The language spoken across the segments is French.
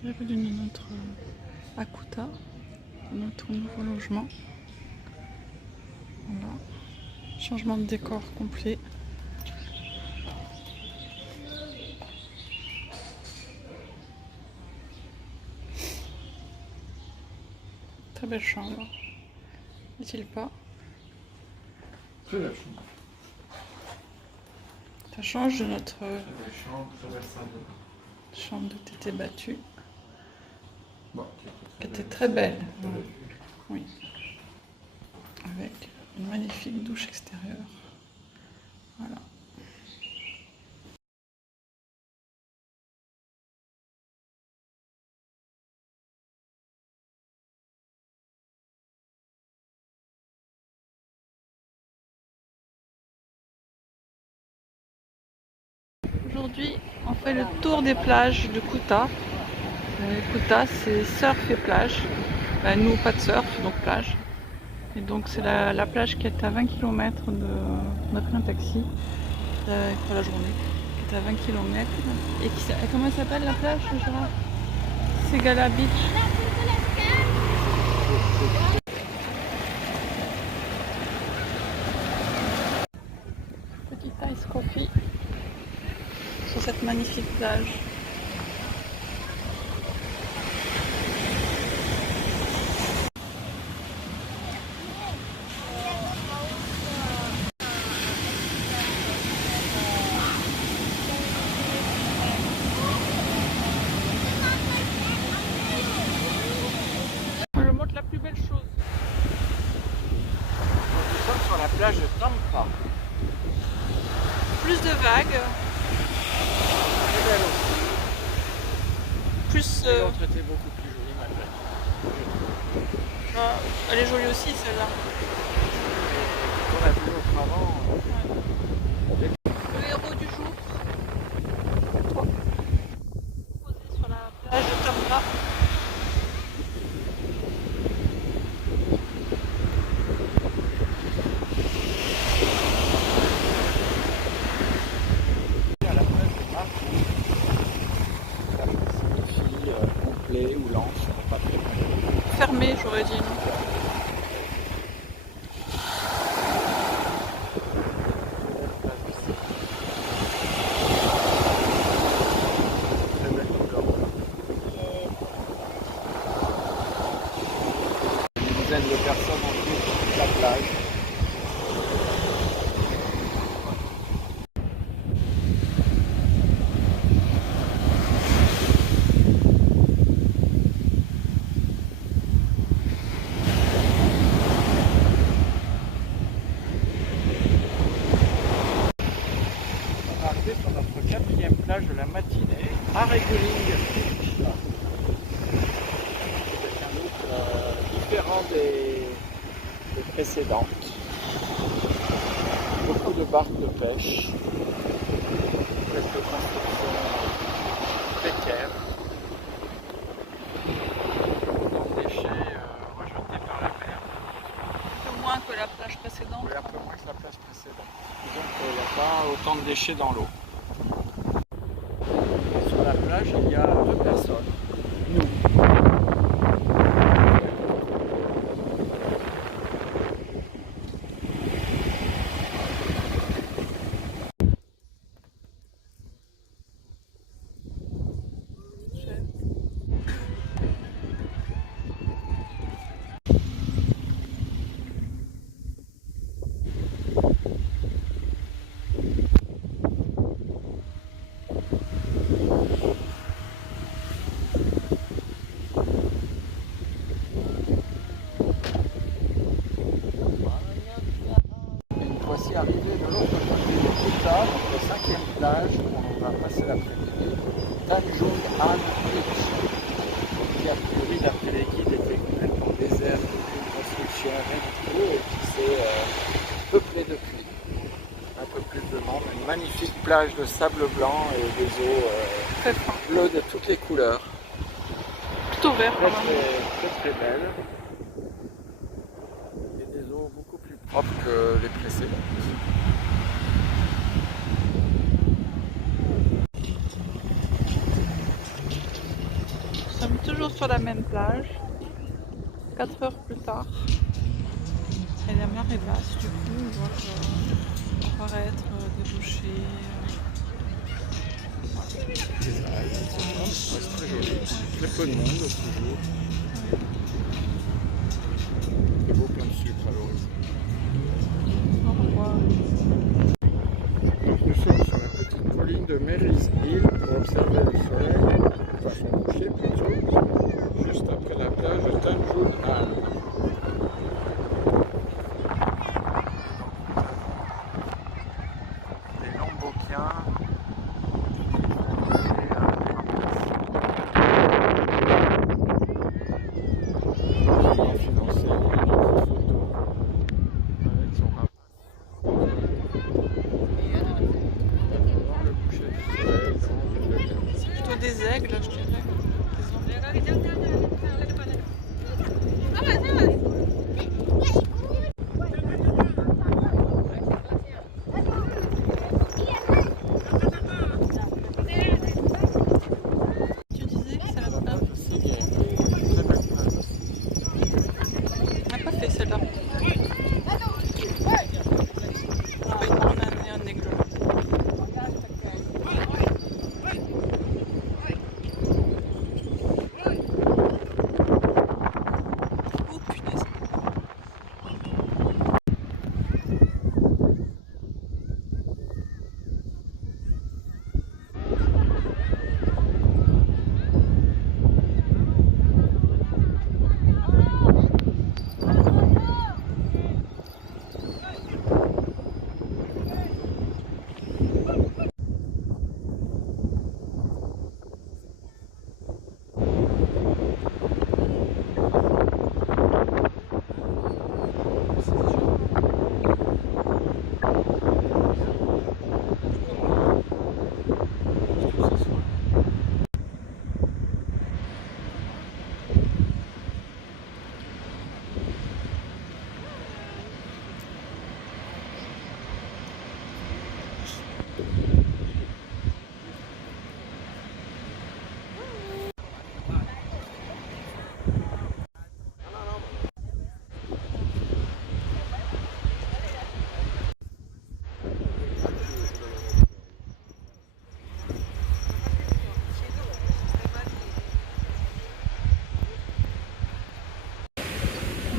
Bienvenue dans notre Akuta, notre nouveau logement. Voilà. Changement de décor complet. Très belle chambre. N'est-il pas? Très belle chambre. Ça change de notre Très belle chambre, très belle salle de bain. chambre de tété battue, Bon, qui était très belle. Très belle. Oui. Avec une magnifique douche extérieure. Voilà. Aujourd'hui, on fait le tour des plages de Kuta. Kuta, c'est surf et plage. Nous, pas de surf, donc plage. Et donc, c'est la plage qui est à 20 km de. On a pris un taxi pour la journée, qui est à 20 km. Et qui, comment elle s'appelle la plage, Gérard? C'est Gala Beach. Petit ice coffee sur cette magnifique plage. Je montre la plus belle chose. Nous sommes sur la plage de Tampa. Plus de vagues, Très belle aussi. plus. L'autre était beaucoup plus jolie, ma plage. Elle est jolie aussi celle-là. On a vu l'autre avant. Le héros du jour, toi, posé sur la plage de Tampa. À la plage de Marco. Ça signifie complet ou lance, pas très bien. Fermé, j'aurais dit. Non. Très belle couleur. Une dizaine de personnes en plus sur toute la plage. On est arrivé sur notre quatrième plage de la matinée, à Reguling. Avec un look différent des précédentes. Beaucoup de barques de pêche, quelques constructions précaires, autant de déchets rejetés par la mer. Un peu moins que la plage précédente. Oui, un peu moins que la plage précédente. Donc il n'y a pas autant de déchets dans l'eau. Sur la plage, il y a 2 personnes. Nous. Voici arrivé de l'autre côté de Kuta, donc la 5e plage où on va passer l'après-midi, Tanjung An Beach, qui a priori d'après les guides était complètement désert, aucune construction, rien du tout, et qui s'est peuplé depuis. Un peu plus de monde, une magnifique plage de sable blanc et des eaux Très fin. bleues de toutes les couleurs. Plutôt vert Très quand même. très belle. Et des eaux beaucoup plus propres que les précédentes. toujours sur la même plage, 4 heures plus tard. Et la mer est basse, du coup on voit apparaître des rochers. C'est très joli, très peu de monde toujours. Très beau plein de sucre à l'horizon. Au revoir. Nous sommes sur la petite colline de Mary's Hill pour observer le soleil, enfin son coucher plutôt, juste après la plage de Tanjung Han. Les Lombokiens. Plutôt des aigles, je dirais. Tu disais que c'est la plage. On n'a pas fait celle-là. Oui, on a amené un aigle. Oh punaise.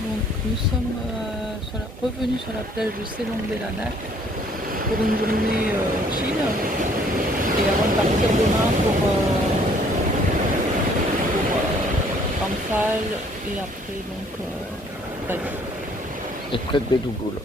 Donc nous sommes revenus sur la plage de Selong-Belanak pour une journée chill et avant de partir demain pour Amphoe et après donc Bali. Et près de Bédougoul.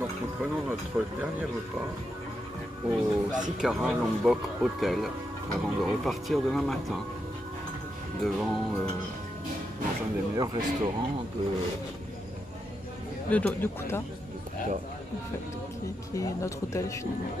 Donc nous prenons notre dernier repas au Cikarra Lombok Hotel avant de repartir demain matin devant dans un des meilleurs restaurants De Kuta, Kuta. en fait, qui est notre hôtel finalement.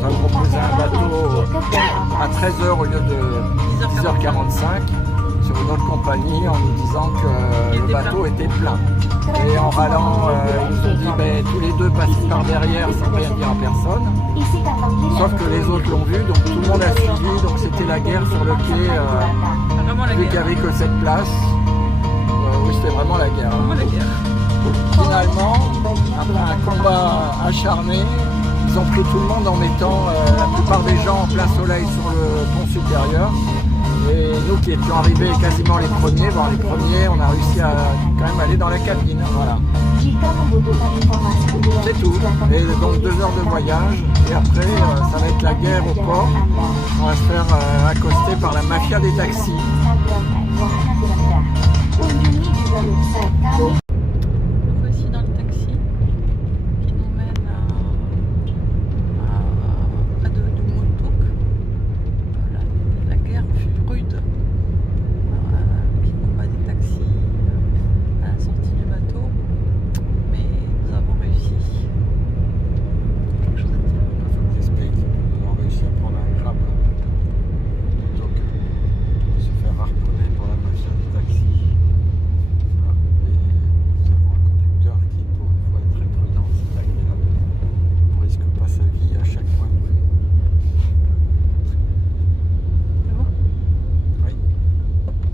nous a proposé un bateau à 13h au lieu de 10h45 sur une autre compagnie en nous disant que le bateau était plein. Et en râlant, ils nous ont dit ben, tous les deux passer par derrière sans rien dire à personne. Sauf que les autres l'ont vu, donc tout le monde a suivi, donc c'était la guerre sur le quai, vu qu'il n'y avait que cette place. Oui, c'était vraiment la guerre. Finalement, après un combat acharné, ils ont pris tout le monde en mettant la plupart des gens en plein soleil sur le pont supérieur. Et nous qui étions arrivés quasiment les premiers, on a réussi à quand même aller dans la cabine. Voilà. C'est tout. Et donc 2 heures de voyage. Et après, ça va être la guerre au port. On va se faire accoster par la mafia des taxis.